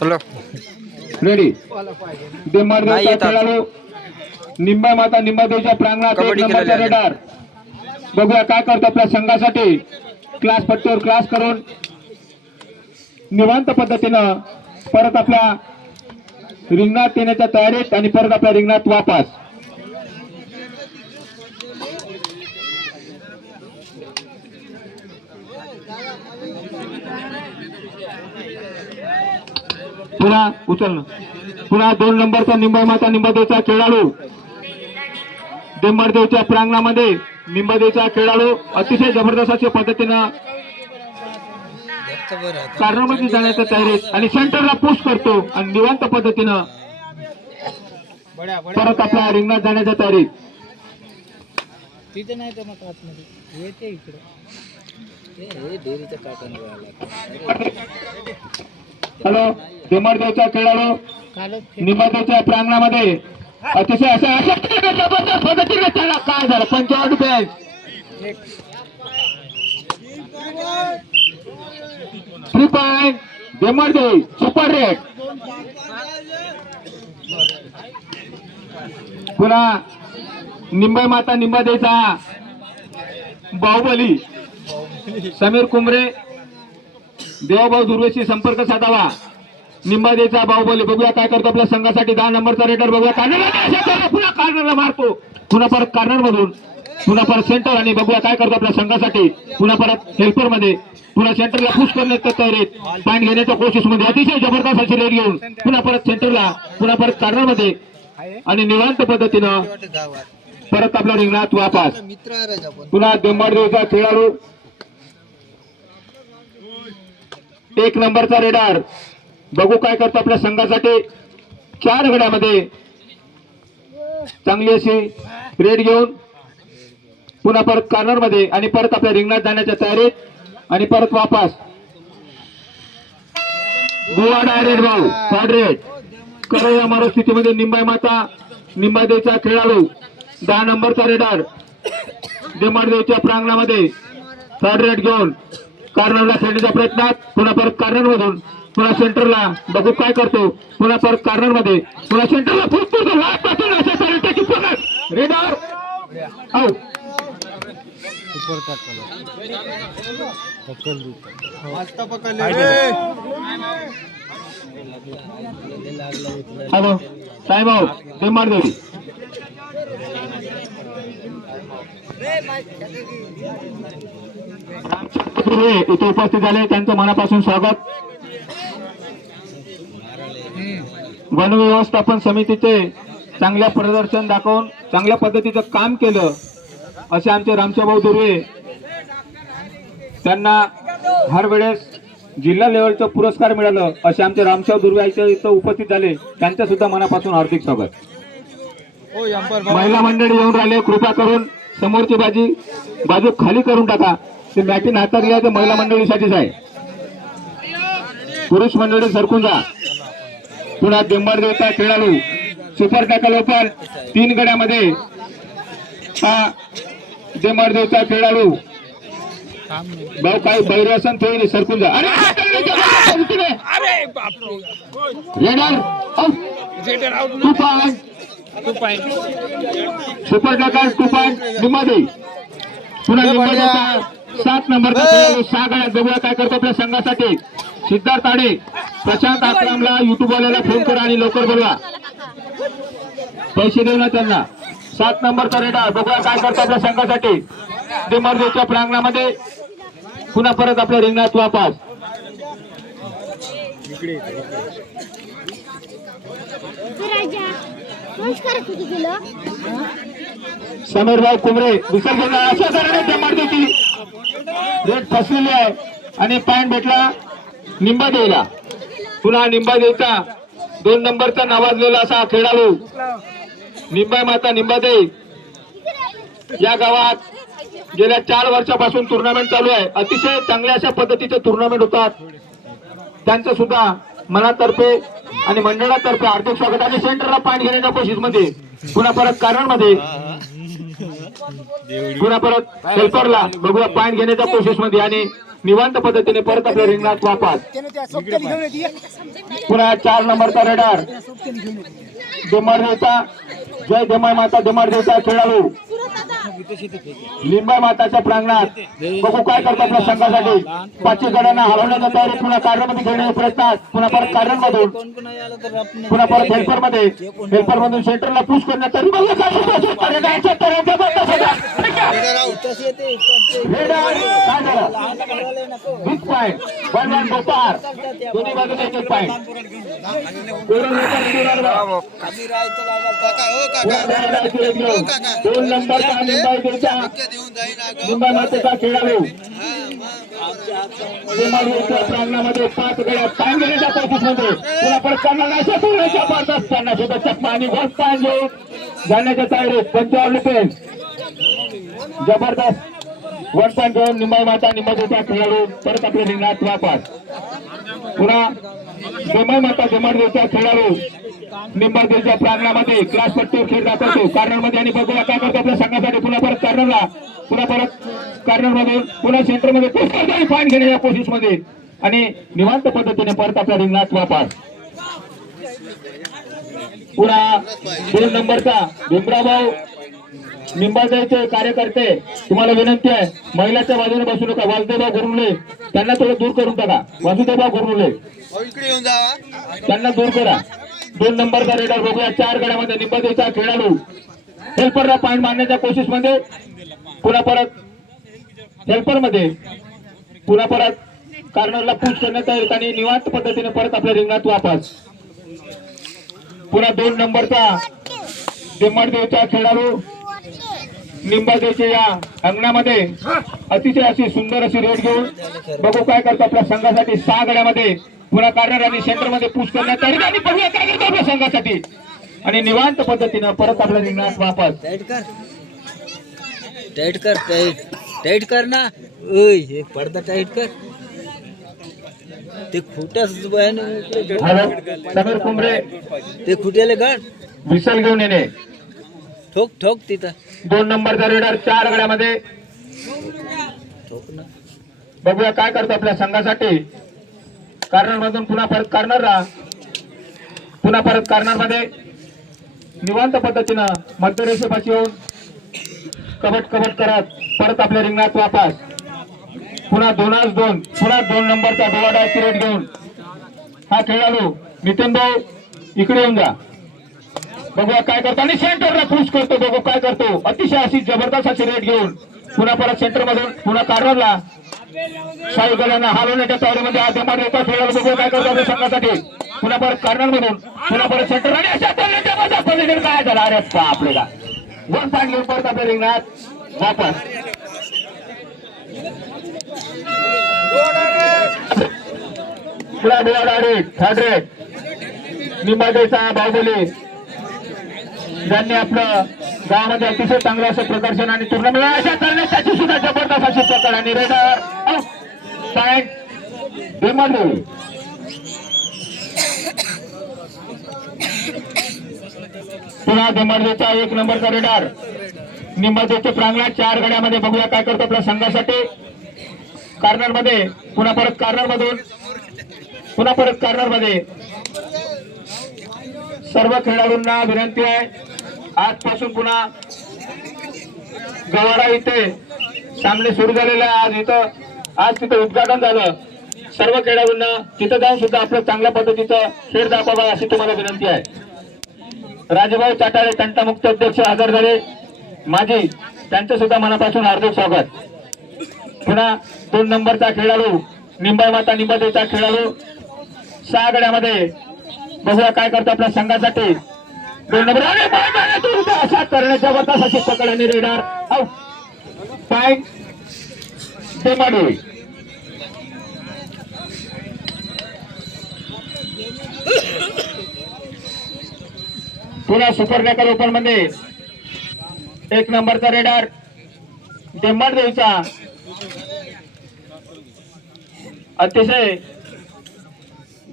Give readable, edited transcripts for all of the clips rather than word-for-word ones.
Hello ready देवमार्गाचा खेळाडू निंबा माता निंबादेवीच्या प्रांगणात एक नंबरचा रेडर बघूया काय करतो आपल्या संघासाठी क्लास पट्टीवर क्लास करून निवांत पद्धतीनं परत आपल्या रिंगणात येण्याच्या तयारीत आणि परत आपल्या रिंगणात वापस पुन्हा उचलणं पुन्हा 2 नंबरचा निंबा माता निंबादेवीचा खेळाडू देवमार्देवच्या प्रांगणामध्ये निंबादेवीचा खेळाडू अतिशय जबरदस्त अशा पद्धतीनं कारणामध्ये जाण्याच्या तयारीत आणि सेंटरला पुश करतो आणि निवांत पद्धतीनं परत आपल्या रिंगणात जाण्याच्या तयारीत तिथे नाही तर मग आतमध्ये येते इकडे हॅलो देवमार्देवच्या खेळाडू निंबादेवीच्या प्रांगणामध्ये अतिशय अशा जबरदस्त पद्धतीने त्याला काय झालं 55 बॅच 3 पॉइंट देवमार्देवी सुपर रेट पुन्हा निंबा माता निंबादेवीचा बाहुबली समीर कुंभरे देवभाऊ दुर्वेशी संपर्क साधावा निंबादेवीचा बाहुबली बघूया काय करतो आपल्या संघासाठी 10 नंबरचा रेडर बघूया पुन्हा कार्नरला मारतो पुन्हा परत कार्नर मधून पुन्हा परत सेंटर आणि बघूया काय करतो आपल्या संघासाठी पुन्हा परत हेल्पर मध्ये पुन्हा सेंटरला पुश करण्याच्या तयारीत पॉईंट घेण्याच्या कोशिश मध्ये अतिशय जबरदस्त अशी रेड घेऊन पुन्हा परत सेंटरला पुन्हा परत कार्नर मध्ये आणि निवांत पद्धतीनं परत आपल्या रिंगणात वापस पुन्हा देवमार्देवचा खेळाडू 1 नंबरचा रेडर बघू काय करतो आपल्या संघासाठी 4 गड्यामध्ये चांगली अशी रेड घेऊन पुन्हा परत कार्नर मध्ये आणि परत आपल्या रिंगणात जाण्याच्या तयारीत आणि परत वापस गोवा डायरेक्ट भाऊ थर्ड रेड करो या मारो स्थितीमध्ये निंबाई माता निंबादेवीचा खेळाडू 10 नंबरचा रेडर देवमार्देवच्या प्रांगणामध्ये थर्ड रेड घेऊन कार्नरला खेळण्याच्या प्रयत्नात पुन्हा परत कार्नर मधून पुन्हा सेंटरला बघू काय करतो पुन्हा परत कार्नर मध्ये पुन्हा सेंटरला रेडर आउट हॅलो साहेबाऊ देवमार्देवी इथे उपस्थित झाले त्यांचं मनापासून स्वागत वन व्यवस्थापन समितीचे चांगल्या प्रदर्शन दाखवून चांगल्या पद्धतीचं काम केलं असे आमचे रामशाभाऊ दुर्वे त्यांना हर वेळेस जिल्हा लेवलचं पुरस्कार मिळालं असे आमचे रामशाह दुर्वे इथं उपस्थित झाले त्यांच्या सुद्धा मनापासून हार्दिक स्वागत महिला मंडळी येऊन राहिले कृपा करून समोरची बाजू खाली करून टाका ते मॅटिन हातात घ्या ते महिला मंडळीसाठीच आहे पुरुष मंडळी सरकून जा पुन्हा देवमार्देवचा खेळाडू सुपर टॅकल ओपन 3 गड्यामध्ये हा देवमार्देवचा खेळाडू भाऊ काही बैरासन थोडी सरकून जा सुपर टॅकल 2 पॉइंट निंबादेवी पुन्हा निंबादेवीचा 7 नंबरचा खेळाडू 6 गड्यात बघूया काय करतो आपल्या संघासाठी सिद्धार्थ आडे प्रशांत आक्रामला युट्यूब वाल्याला फोन करा आणि लवकर बोलवा पैसे देऊ ना त्यांना 7 नंबरचा रेडर बघूया काय करतो आपल्या संघासाठी देवमार्देवच्या प्रांगणामध्ये पुन्हा परत आपल्या रिंगणात वापस समीरभाऊ कुंभरे विसर्जन अशा तऱ्हेने देवमार्देवची रेड फसलेली आहे आणि पॉईंट भेटला निंबादेवीला पुन्हा निंबादेवीचा 2 नंबरचा नावाजलेला असा खेळाडू निंबाई माता निंबादेवी या गावात गेल्या 4 वर्षापासून टुर्नामेंट चालू आहे अतिशय चांगल्या अशा पद्धतीचे टुर्नामेंट होतात त्यांचं सुद्धा मनातर्फे आणि मंडळातर्फे हार्दिक स्वागत आणि सेंटरला पॉईंट घेण्याच्या कोशिश मध्ये पुन्हा परत कारण मध्ये पुन्हा परत हेल्परला बघूया पॉईंट घेण्याच्या कोशिश मध्ये आणि निवांत पद्धतीने परत आपल्या रिंगणात वापस. पुन्हा 4 नंबरचा रेडर देमाडदेवचा जय जमाय माता देमाडदेवचा खेळाडू लिंबाई माताच्या प्रांगणात बघू काय करतो आपल्या संघासाठी. 5 गड्यांना हलवण्याचा तयारी. पुन्हा कार्यामध्ये घेण्याचा प्रयत्न. पुन्हा परत कार्यांमधून कोण कोण आला तर आपण पुन्हा परत हेल्पर मधून सेंटरला पुश करण्यात तरी बघू काय करतो. काय झालं बिग पॉईंट 1-1 गोपार दोन्ही बाजूने एक पॉईंट. दोन नंबरचा मुंबई मातेचा खेळाडू प्रांगणामध्ये 5 गड्या पाय घेण्याच्या परिस्थितीमध्ये पुन्हा परत करण्याच्या पार्ट असताना सुद्धा चकमा आणि 1 पॉईंट घेऊन जाण्याच्या तयारीत 55 पेन जबरदस्त 1 पॉईंट घेऊन निंबाई माता निंबादेवचा खेळाडू परत आपल्या रिंगणात वापस. पुन्हा निंबाई माता निंबादेवचा खेळाडू निंबादेवच्या प्रांगणामध्ये क्लास पट्टीवर खेळ दाखवतो कार्नरमध्ये आणि बघूया काय करतो आपल्या संघासाठी. पुन्हा परत कार्नरला पुन्हा परत कार्नर मधून पुन्हा सेंटरमध्ये पॉईंट घेण्याच्या कोशिश मध्ये आणि निवांत पद्धतीने परत आपल्या रिंगणात वापस. पुन्हा 2 नंबरचा भीमरावभाऊ निंबादेवचे कार्यकर्ते तुम्हाला विनंती आहे महिलाच्या बाजूने बसू नका. वासुदेवभाऊ गुरुले त्यांना थोडं दूर करून टाका. वासुदेवभाऊ गुरुले त्यांना दूर करा. 2 नंबरचा रेडर बघूया 4 गड्यामध्ये निंबादेवचा खेळाडू हेल्परला पॉईंट मारण्याच्या कोशिश मध्ये पुन्हा परत हेल्पर मध्ये पुन्हा परत कार्नरला पुश करण्यात येईल आणि निवांत पद्धतीने परत आपल्या रिंगणात वापस. पुन्हा 2 नंबरचा देमाडदेवचा खेळाडू निंबादेवच्या या अंगणामध्ये अतिशय अशी सुंदर अशी रेड घेऊन बघू काय करतो आपल्या संघासाठी. 6 गड्यामध्ये पुन्हा कार्नर आणि सेंटर मध्ये पुश करण्यात येईल आणि बघूया काय करतो आपल्या संघासाठी आणि निवांत पद्धतीने परत आपल्या रिंगणात वापस. टाईट कर ना. ओय हे पडदा टाईट कर. ते खुट्याच समीर कुंभरे ते खुट्याले गाड विसल घेऊन येणे. ठोक ठोक तिथं 2 नंबरचा रेडर 4 गड्यामध्ये ठोक ना. बघूया काय करतो आपल्या संघासाठी. कार्नर मधून पुन्हा परत कार्नरला पुन्हा परत कार्नर मध्ये निवांत पद्धतीनं मध्यरेषेपाशी येऊन कबट करत परत आपल्या रिंगणात वापस. पुन्हा 2-2 पुन्हा 2 नंबरचा डोवाडाची रेड घेऊन हा खेळाडू नितीन भाऊ इकडे येऊन जा. बघूया काय करतो आणि सेंटरला पुश करतो. बघू काय करतो. अतिशय अशी जबरदस्त अशी रेड घेऊन पुन्हा परत सेंटर मधून पुन्हा कार्नरला 6 गड्यांना हलवण्याच्या तयारीमध्ये हा देमाडदेवचा खेळाडू बघू काय करतो आपल्या संघासाठी. पुन्हा परत कार्नर मधून पुन्हा परत सेंटर आणि अशा पद्धतीने काय झालं. अरे आपल्याला 1 पॉईंट घेऊन परत आपल्या रिंगणात वापस. पुन्हा डोवाडाडी 3rd रेड निंबादेवचा बाहुबली ज्यांनी आपलं गावामध्ये अतिशय चांगलं असं प्रदर्शन आणि टुर्नामेंट अशा करण्यासाठी सुद्धा जबरदस्त अशी पकड आणि रेडर पॉईंट देमाडदेव. पुन्हा देमाडदेवचा 1 नंबरचा रेडर निंबादेवच्या प्रांगणात 4 गड्यामध्ये बघूया काय करतो आपल्या संघासाठी. कार्नर मध्ये पुन्हा परत कार्नर मधून पुन्हा परत कार्नर मध्ये सर्व खेळाडूंना विनंती आहे आजपासून पुन्हा गवाडा इथे सामने सुरू झालेले आहे. आज तिथं उद्घाटन झालं. सर्व खेळाडूंना तिथं जाऊन सुद्धा आपलं चांगल्या पद्धतीचं खेळ दाखवावा अशी तुम्हाला विनंती आहे. राजभाऊ चाटाळे तंटामुक्त अध्यक्ष हजर झाले माझी त्यांचं सुद्धा मनापासून हार्दिक स्वागत. पुन्हा 2 नंबरचा खेळाडू निंबाई माता निंबादेवचा खेळाडू 6 गड्यामध्ये बघूया काय करतो आपल्या संघासाठी. 2 नंबर अशा करण्याच्या जबरदस्त अशी पकड आणि रेडर आउट पॉईंट देमाडदेव. पुन्हा सुपर नेकर ओपन मध्ये 1 नंबरचा रेडर देमाडदेवचा अतिशय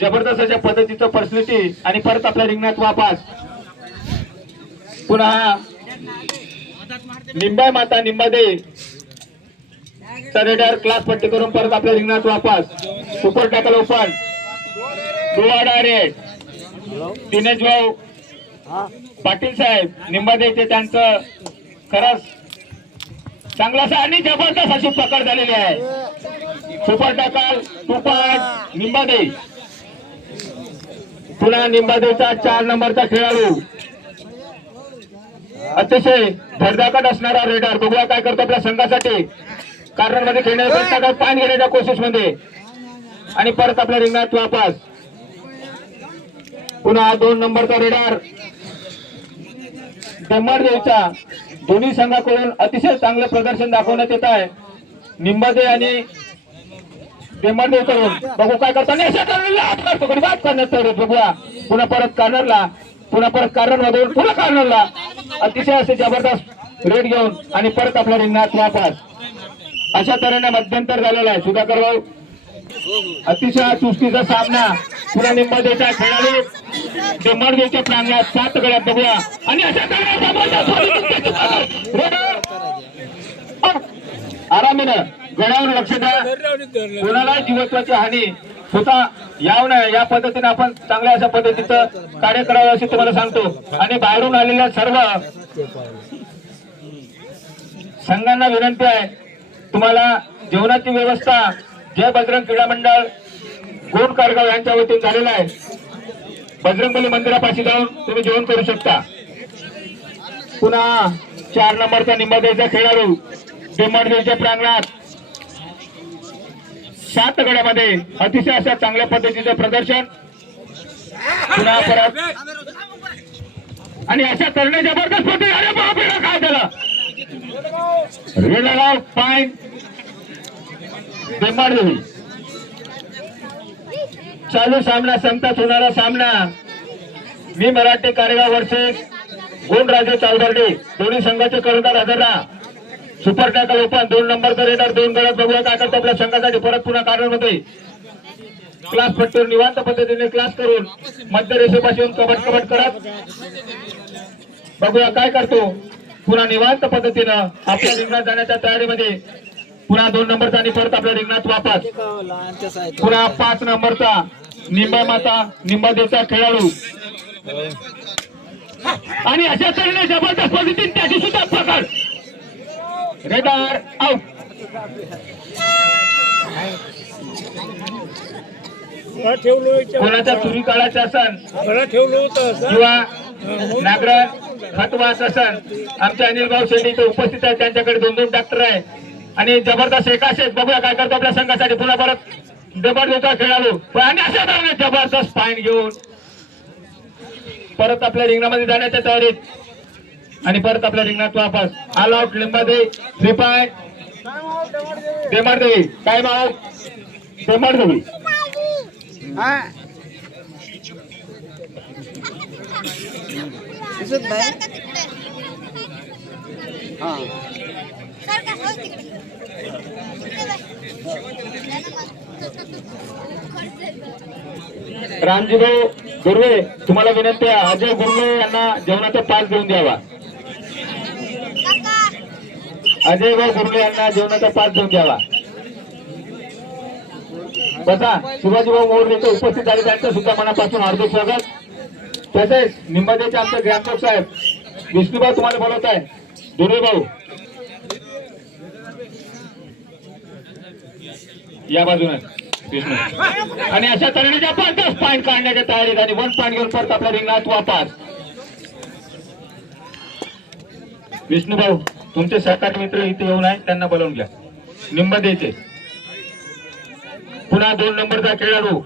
जबरदस्त अशा पद्धतीचं पर्सनॅलिटी आणि परत आपल्या रिंगणात वापस. पुन्हा निंबाई माता निंबादेव रेडर क्लास पट्टी करून परत आपल्या रिंगणात वापस. सुपर टॅकल ओपन दुवा डायरेक्ट दिनेश भाऊ पाटील साहेब निंबादेचे त्यांचं खरंच चांगलासा आणि जबरदस्त अशी पकड झालेली आहे. सुपर टॅकल तुपाट निंबादे. पुन्हा निंबादेचा 4 नंबरचा खेळाडू अतिशय धडधाकट असणारा रेडर. बघूया काय करतो आपल्या संघासाठी. कार्नर मध्ये खेळण्याचा प्रयत्न करत पान घेण्याच्या कोशिश मध्ये आणि परत आपल्या रिंगणात वापस. पुन्हा 2 नंबरचा रेडर देवचा. दोन्ही संघाकडून अतिशय चांगलं प्रदर्शन दाखवण्यात येत आहे. निंबादे आणि देवकडून बघू काय करतो बात करण्यात बघूया. पुन्हा परत कार्नरला पुन्हा परत कार्नर मधून पुन्हा कार्नरला अतिशय असे जबरदस्त रेड घेऊन आणि परत आपल्या रिंगणात वापस. अशा तऱ्हेने मध्यंतर झालेला आहे. सुधाकर भाऊ अतिशय चुस्तीचा सामना. पुन्हा निंबादेचा खेळाडू देवच्या प्रांगणात 7 गड्यात बघूया आणि अशा आरामीनं गड्यावर लक्ष द्या. कोणाला जीवत्वाची हानी होता याव नाही या पद्धतीने आपण चांगल्या अशा पद्धतीचं कार्य करावं असे तुम्हाला सांगतो. आणि बाहेरून आलेल्या सर्व संघांना विनंती आहे तुम्हाला जेवणाची व्यवस्था जय बजरंग क्रीडा मंडळ गोंड कारगाव यांच्या वतीने झालेला आहे. बजरंगबली मंदिरापाशी जाऊन तुम्ही जेवण करू शकता. पुन्हा 4 नंबरचा निंबादेचा खेळाडू देवच्या प्रांगणात 7 गड्यामध्ये अतिशय अशा चांगल्या पद्धतीचं प्रदर्शन. पुन्हा परत आणि अशा करणे जबरदस्त होते. अरे बापरे काय झालं. रेड फाईन देवमाडदेवी. चालू सामना संपतात होणारा सामना मी मराठी कारेगाव वर्सेस गोंडराजे चालबर्डे. दोन्ही संघाचे कर्णधार हजर. सुपर टॅकल ओपन 2 नंबरचा रेडर 2 गड्यात बघूया काय करतो आपल्या संघासाठी. परत पुन्हा कार्नरमध्ये क्लास पट्टीवर निवांत पद्धतीने क्लास करून मध्य रेषेपासून कबट करत बघूया काय करतो. पुन्हा निवांत पद्धतीनं आपल्या रिंगणात जाण्याच्या तयारीमध्ये. पुन्हा 2 नंबरचा आणि परत आपल्या रिंगणात वापस. पुन्हा 5 नंबरचा निंबादेचा खेळाडू आणि अशा तऱ्हेने जबरदस्त पद्धतीने त्याची सुद्धा पकड. Raider out. कोणाच्या चुरी काळाचा सण किंवा नागरण खतवास असन आमच्या अनिल भाऊ शेट्टी इथे उपस्थित आहे. त्यांच्याकडे 2 डॉक्टर आहे आणि जबरदस्त एकाशेच. बघूया काय करतो आपल्या संघासाठी. पुन्हा परत जबरदस्त खेळाडू आणि अशा तऱ्हेने जबरदस्त फाईन घेऊन परत आपल्या रिंगणामध्ये जाण्याच्या तयारीत आणि परत आपल्या रिंगणात वापस. All out Limbade 3 point Devdevi. Time out Devdevi. Ramjibhau Gurave तुम्हाला विनंती आहे अजय गुरवे यांना जेवणाचा पास देऊन द्यावा. अजयभाऊ गुरवे यांना जेवणाचा पास देऊन द्यावा. बसा. शिवाजीभाऊ मोरे इथे उपस्थित झाले त्यांचं सुद्धा मनापासून हार्दिक स्वागत. तसेच निंबादेचे आमचे ग्रामसेवक साहेब विष्णूभाऊ तुम्हाला बोलवत आहे. दुर्वे भाऊ या बाजूने विष्णू. आणि अशा तऱ्हेने जबरदस्त पॉईंट काढण्याच्या तयारीत आणि 1 पॉईंट घेऊन परत आपल्या रिंगणात वापस. विष्णू भाऊ तुमचे सहकारी मित्र इथे येऊन आहे त्यांना बोलावून घ्या. निंबादेचे पुन्हा 2 नंबरचा खेळाडू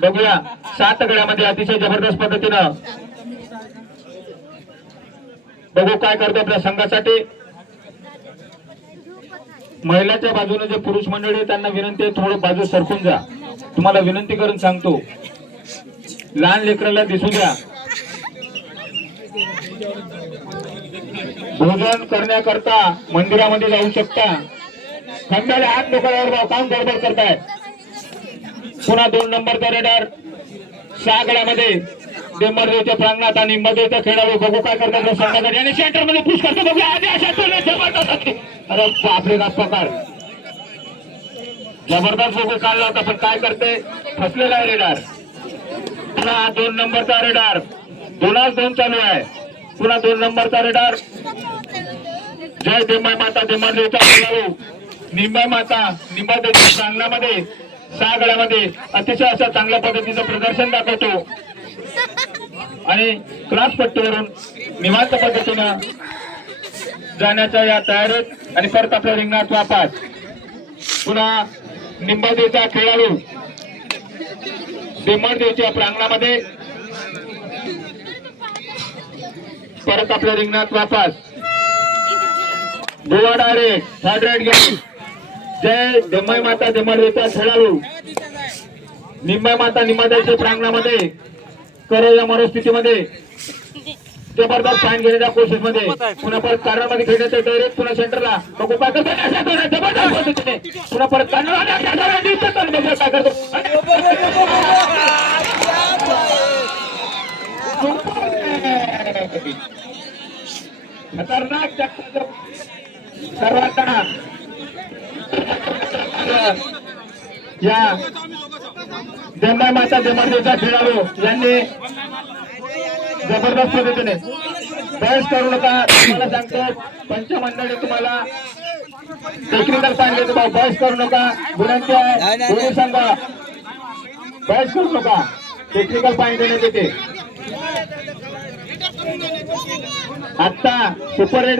बघूया 7 गड्यामध्ये अतिशय जबरदस्त पद्धतीनं बघू काय करतो आपल्या संघासाठी. महिलाच्या बाजूने जे पुरुष मंडळी आहे त्यांना विनंती आहे थोडं बाजू सरकून जा. तुम्हाला विनंती करून सांगतो लहान लेकराला दिसू द्या. भोजन करण्याकरता मंदिरामध्ये जाऊ शकता. खंडाला हात डोक्यावर काम गडबड करताय. पुन्हा 2 नंबरचा रेडर 6 गड्यामध्ये देवच्या प्रांगणात आणि निंबादेचा खेळाडू बघू काय करतात संघासाठी आणि सेंटर मध्ये पुश करतो. बघूया आधी अशा जबरदस्त. अरे बापरे पकड जबरदस्त बघू काढला होता, पण काय करते, फसलेला आहे रेडार. पुन्हा 2 नंबरचा रेडार, 2 चालू आहे. पुन्हा 2 नंबरचा रेडार. जय देमाई माता देमादेवीचा खेळाडू निंबाई माता निंबादेवीच्या प्रांगणामध्ये 6 गड्यामध्ये अतिशय अशा चांगल्या पद्धतीचं प्रदर्शन दाखवतो आणि क्लास पट्टीवरून निवांत पद्धतीनं जाण्याच्या या तयारीत आणि परत आपल्या रिंगणात वापस. पुन्हा निंबादेवीचा खेळाडू देमादेवीच्या प्रांगणामध्ये परत आपल्या रिंगणात वापस. Goa direct 3rd game. जय देमाई माता देमादेवीचा खेळाडू निंबाई माता निंबादेवीच्या प्रांगणामध्ये करो या मनस्थितीमध्ये जबरदस्त साईन घेण्याच्या कोशिश मध्ये. पुन्हा परत कार्नरमध्ये खेळण्याच्या तयारीत. पुन्हा सेंटरला बघू काय करतो, जबरदस्त पद्धतीने पुन्हा परत कार्नर काय करतो. खतरनाक चक्कर सर्वांना या देमाई माता देमादेवीचा खेळाडू यांनी जबरदस्त पद्धतीने बहस करू नका. तुम्हाला सांगतो पंचमंडळी तुम्हाला टेक्निकल सांगितले, बहस करू नका. विनंती आहे दोन्ही संघ बहस करू नका. टेक्निकल पॉईंट देण्यात येते. आता सुपर